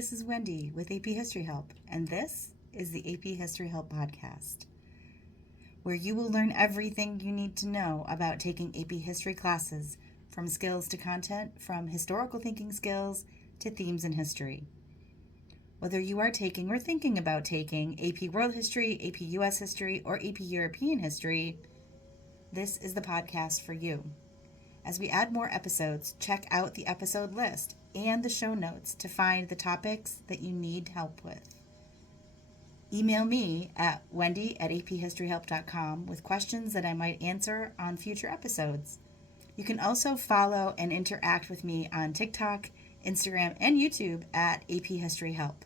this is Wendy with AP History Help, and this is the AP History Help podcast, where you will learn everything you need to know about taking AP history classes, from skills to content, from historical thinking skills to themes in history. Whether you are taking or thinking about taking AP World History, AP US History, or AP European History, this is the podcast for you. As we add more episodes, check out the episode list and the show notes to find the topics that you need help with. Email me at wendy@aphistoryhelp.com with questions that I might answer on future episodes. You can also follow and interact with me on TikTok, Instagram, and YouTube at AP History Help.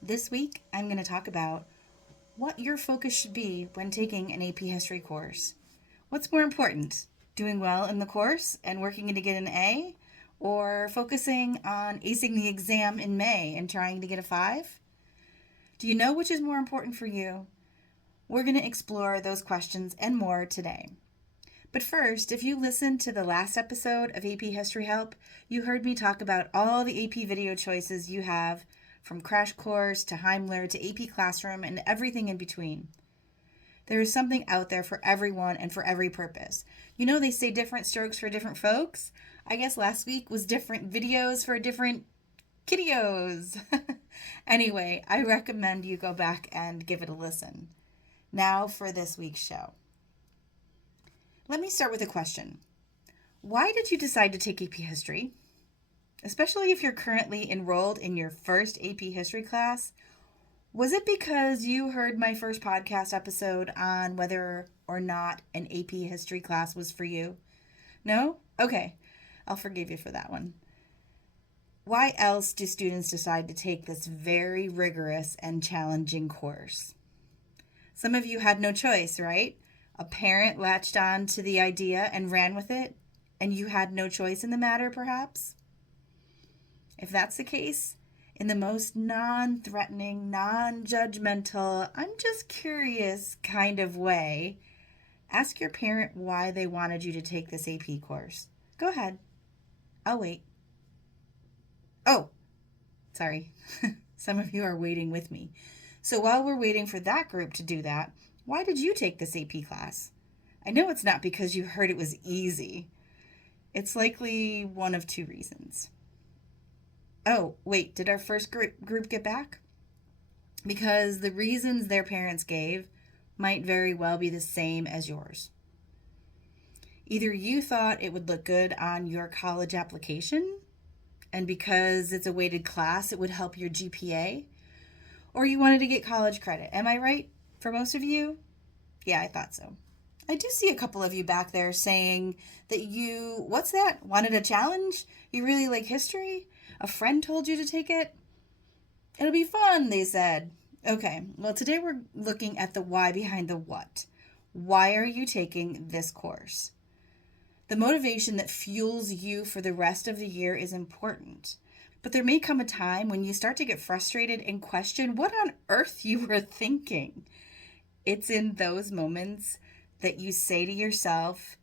This week, I'm going to talk about what your focus should be when taking an AP History course. What's more important, doing well in the course and working to get an A, or focusing on acing the exam in May and trying to get a 5? Do you know which is more important for you? We're going to explore those questions and more today. But first, if you listened to the last episode of AP History Help, you heard me talk about all the AP video choices you have, from Crash Course to Heimler to AP Classroom and everything in between. There is something out there for everyone and for every purpose. You know, they say different strokes for different folks. I guess last week was different videos for different kiddios. Anyway, I recommend you go back and give it a listen. Now for this week's show. Let me start with a question. Why did you decide to take AP History? Especially if you're currently enrolled in your first AP History class. Was it because you heard my first podcast episode on whether or not an AP History class was for you? No? Okay, I'll forgive you for that one. Why else do students decide to take this very rigorous and challenging course? Some of you had no choice, right? A parent latched on to the idea and ran with it, and you had no choice in the matter, perhaps? If that's the case, in the most non-threatening, non-judgmental, I'm just curious kind of way, ask your parent why they wanted you to take this AP course. Go ahead. I'll wait. Oh, sorry. Some of you are waiting with me. So while we're waiting for that group to do that, why did you take this AP class? I know it's not because you heard it was easy. It's likely one of two reasons. Oh, wait, did our first group get back? Because the reasons their parents gave might very well be the same as yours. Either you thought it would look good on your college application, and because it's a weighted class, it would help your GPA, or you wanted to get college credit. Am I right for most of you? Yeah, I thought so. I do see a couple of you back there saying that you, what's that? Wanted a challenge? You really like history? A friend told you to take it? It'll be fun, they said. Okay, well, today we're looking at the why behind the what. Why are you taking this course? The motivation that fuels you for the rest of the year is important. But there may come a time when you start to get frustrated and question what on earth you were thinking. It's in those moments that you say to yourself,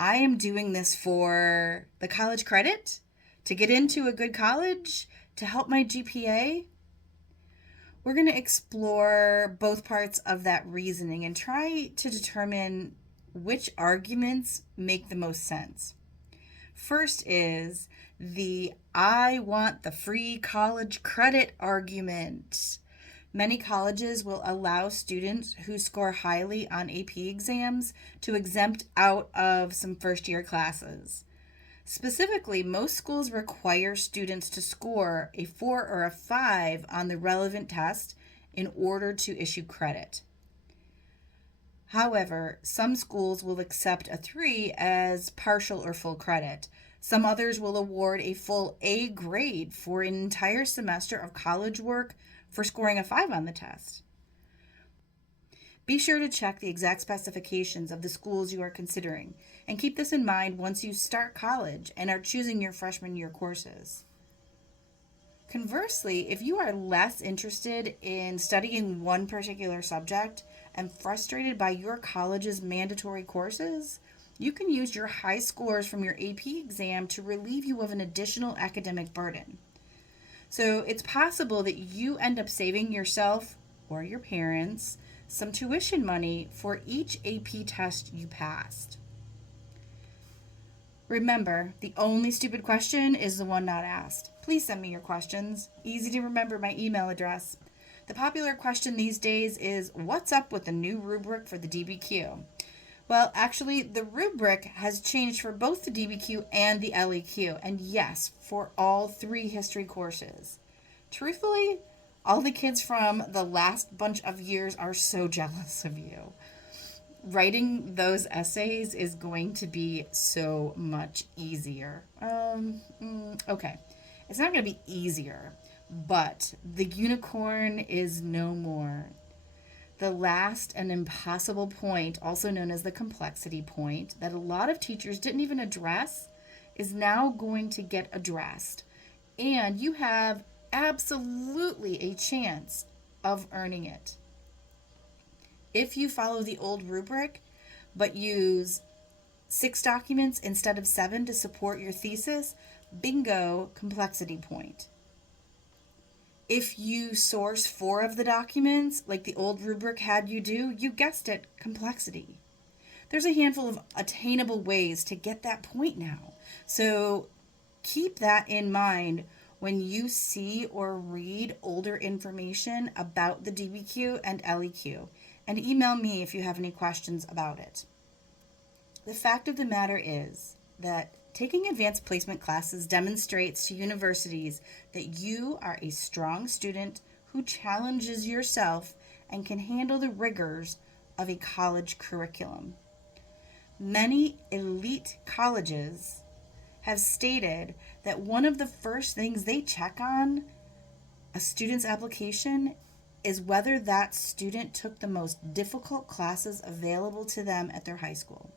I am doing this for the college credit, to get into a good college, to help my GPA. We're going to explore both parts of that reasoning and try to determine which arguments make the most sense. First is the I want the free college credit argument. Many colleges will allow students who score highly on AP exams to exempt out of some first-year classes. Specifically, most schools require students to score a 4 or a 5 on the relevant test in order to issue credit. However, some schools will accept a 3 as partial or full credit. Some others will award a full A grade for an entire semester of college work for scoring a 5 on the test. Be sure to check the exact specifications of the schools you are considering, and keep this in mind once you start college and are choosing your freshman year courses. Conversely, if you are less interested in studying one particular subject and frustrated by your college's mandatory courses, you can use your high scores from your AP exam to relieve you of an additional academic burden. So it's possible that you end up saving yourself or your parents some tuition money for each AP test you passed. Remember, the only stupid question is the one not asked. Please send me your questions. Easy to remember my email address. The popular question these days is, what's up with the new rubric for the DBQ? Well, actually, the rubric has changed for both the DBQ and the LEQ, and yes, for all 3 history courses. Truthfully, all the kids from the last bunch of years are so jealous of you. Writing those essays is going to be so much easier. Okay. It's not going to be easier, but the unicorn is no more. The last and impossible point, also known as the complexity point, that a lot of teachers didn't even address, is now going to get addressed. And you have absolutely a chance of earning it. If you follow the old rubric, but use 6 documents instead of 7 to support your thesis, bingo, complexity point. If you source 4 of the documents, like the old rubric had you do, you guessed it, complexity. There's a handful of attainable ways to get that point now. So keep that in mind when you see or read older information about the DBQ and LEQ, and email me if you have any questions about it. The fact of the matter is that taking advanced placement classes demonstrates to universities that you are a strong student who challenges yourself and can handle the rigors of a college curriculum. Many elite colleges have stated that one of the first things they check on a student's application is whether that student took the most difficult classes available to them at their high school.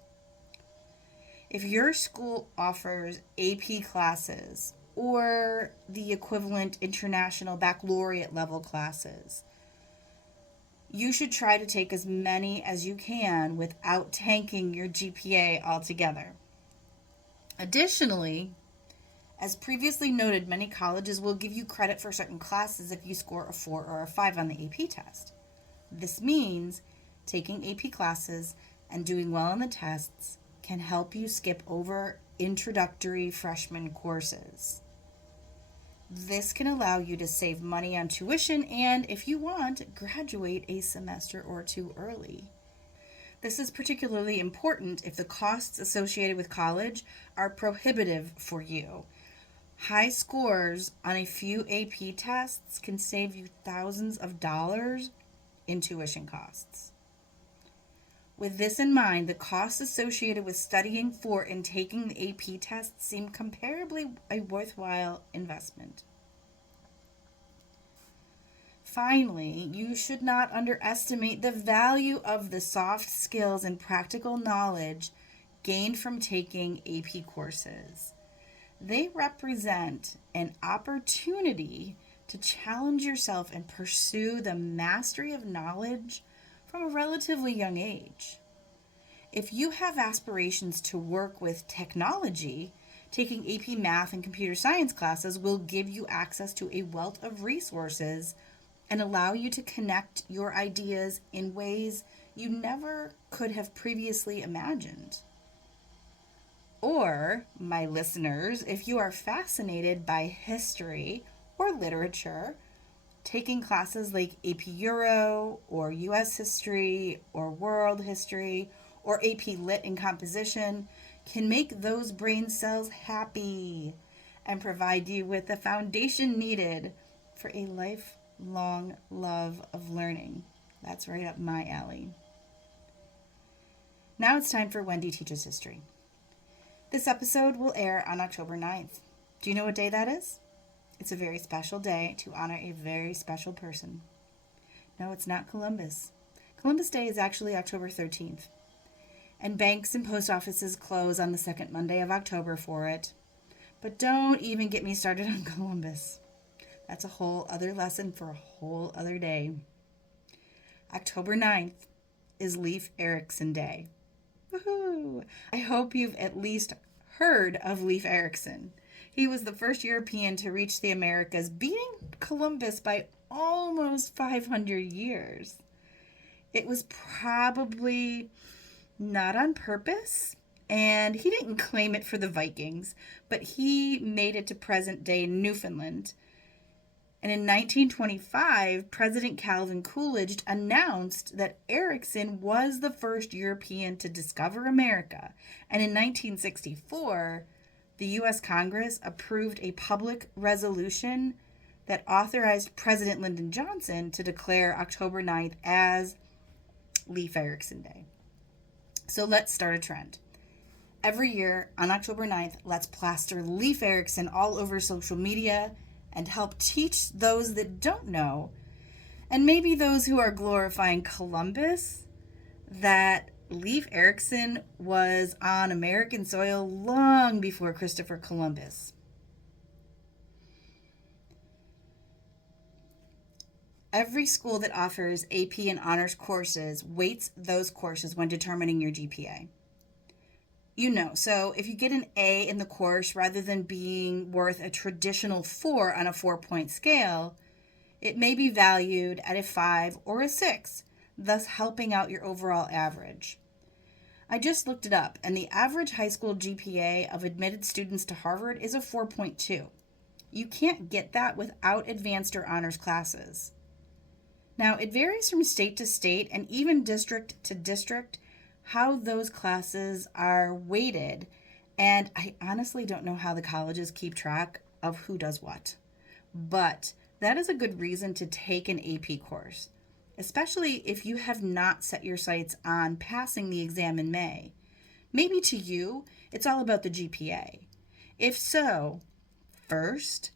If your school offers AP classes or the equivalent international baccalaureate level classes, you should try to take as many as you can without tanking your GPA altogether. Additionally, as previously noted, many colleges will give you credit for certain classes if you score a 4 or a 5 on the AP test. This means taking AP classes and doing well on the tests can help you skip over introductory freshman courses. This can allow you to save money on tuition and, if you want, graduate a semester or 2 early. This is particularly important if the costs associated with college are prohibitive for you. High scores on a few AP tests can save you thousands of dollars in tuition costs. With this in mind, the costs associated with studying for and taking the AP tests seem comparably a worthwhile investment. Finally, you should not underestimate the value of the soft skills and practical knowledge gained from taking AP courses. They represent an opportunity to challenge yourself and pursue the mastery of knowledge from a relatively young age. If you have aspirations to work with technology, taking AP math and computer science classes will give you access to a wealth of resources and allow you to connect your ideas in ways you never could have previously imagined. Or, my listeners, if you are fascinated by history or literature, taking classes like AP Euro or US History or World History or AP Lit and Composition can make those brain cells happy and provide you with the foundation needed for a lifelong love of learning. That's right up my alley. Now it's time for Wendy Teaches History. This episode will air on October 9th. Do you know what day that is? It's a very special day to honor a very special person. No, it's not Columbus. Columbus Day is actually October 13th. And banks and post offices close on the second Monday of October for it. But don't even get me started on Columbus. That's a whole other lesson for a whole other day. October 9th is Leif Erikson Day. Woohoo! I hope you've at least heard of Leif Erikson. He was the first European to reach the Americas, beating Columbus by almost 500 years. It was probably not on purpose, and he didn't claim it for the Vikings, but he made it to present-day Newfoundland. And in 1925, President Calvin Coolidge announced that Erickson was the first European to discover America. And in 1964, the U.S. Congress approved a public resolution that authorized President Lyndon Johnson to declare October 9th as Leif Erikson Day. So let's start a trend. Every year on October 9th, let's plaster Leif Erikson all over social media and help teach those that don't know, and maybe those who are glorifying Columbus, that Leif Erikson was on American soil long before Christopher Columbus. Every school that offers AP and honors courses weights those courses when determining your GPA. You know, so if you get an A in the course rather than being worth a traditional 4 on a 4-point scale, it may be valued at a 5 or a 6, thus helping out your overall average. I just looked it up, and the average high school GPA of admitted students to Harvard is a 4.2. You can't get that without advanced or honors classes. Now, it varies from state to state and even district to district how those classes are weighted, and I honestly don't know how the colleges keep track of who does what. But that is a good reason to take an AP course, especially if you have not set your sights on passing the exam in May. Maybe to you, it's all about the GPA. If so, first,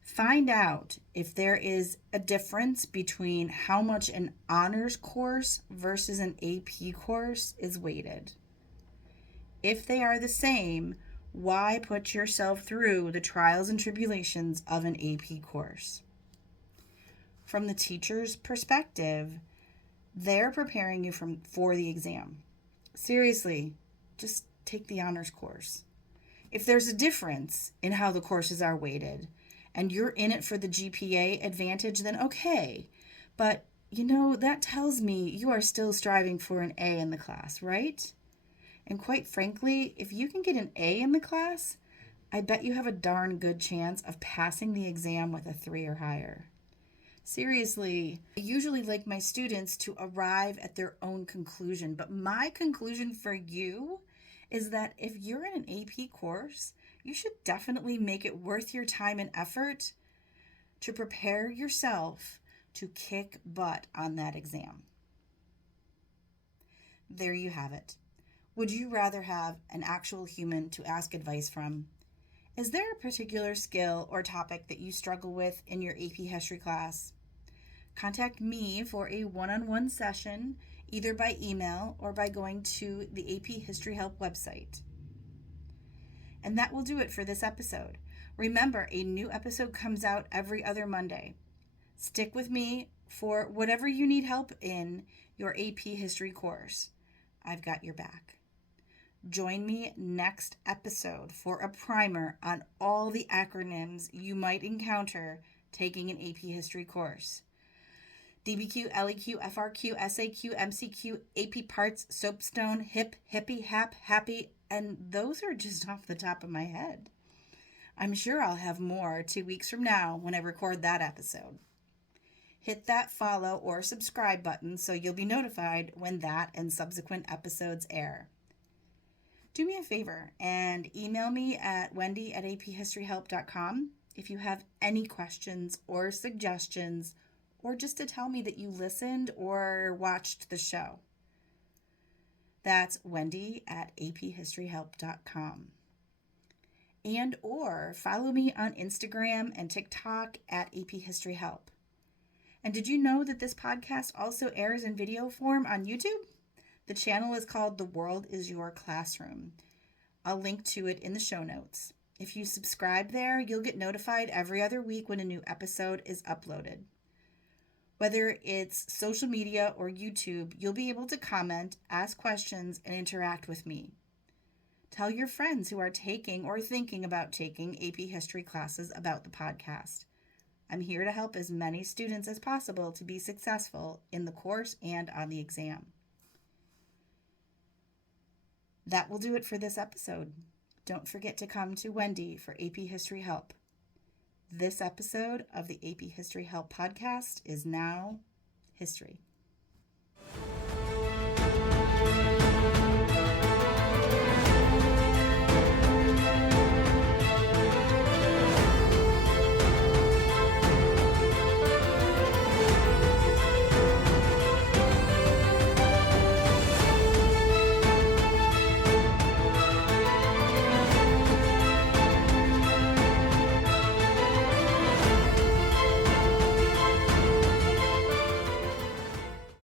find out if there is a difference between how much an honors course versus an AP course is weighted. If they are the same, why put yourself through the trials and tribulations of an AP course? From the teacher's perspective, they're preparing you for the exam. Seriously, just take the honors course. If there's a difference in how the courses are weighted, and you're in it for the GPA advantage, then okay. But, that tells me you are still striving for an A in the class, right? And quite frankly, if you can get an A in the class, I bet you have a darn good chance of passing the exam with a 3 or higher. Seriously, I usually like my students to arrive at their own conclusion, but my conclusion for you is that if you're in an AP course, you should definitely make it worth your time and effort to prepare yourself to kick butt on that exam. There you have it. Would you rather have an actual human to ask advice from? Is there a particular skill or topic that you struggle with in your AP History class? Contact me for a one-on-one session, either by email or by going to the AP History Help website. And that will do it for this episode. Remember, a new episode comes out every other Monday. Stick with me for whatever you need help in your AP History course. I've got your back. Join me next episode for a primer on all the acronyms you might encounter taking an AP History course. DBQ, LEQ, FRQ, SAQ, MCQ, AP parts, soapstone, hip, hippie, hap, happy, and those are just off the top of my head. I'm sure I'll have more 2 weeks from now when I record that episode. Hit that follow or subscribe button so you'll be notified when that and subsequent episodes air. Do me a favor and email me at wendy@aphistoryhelp.com if you have any questions or suggestions, or just to tell me that you listened or watched the show. That's wendy@aphistoryhelp.com. And or follow me on Instagram and TikTok at aphistoryhelp. And did you know that this podcast also airs in video form on YouTube? The channel is called The World is Your Classroom. I'll link to it in the show notes. If you subscribe there, you'll get notified every other week when a new episode is uploaded. Whether it's social media or YouTube, you'll be able to comment, ask questions, and interact with me. Tell your friends who are taking or thinking about taking AP History classes about the podcast. I'm here to help as many students as possible to be successful in the course and on the exam. That will do it for this episode. Don't forget to come to Wendy for AP History Help. This episode of the AP History Help podcast is now history.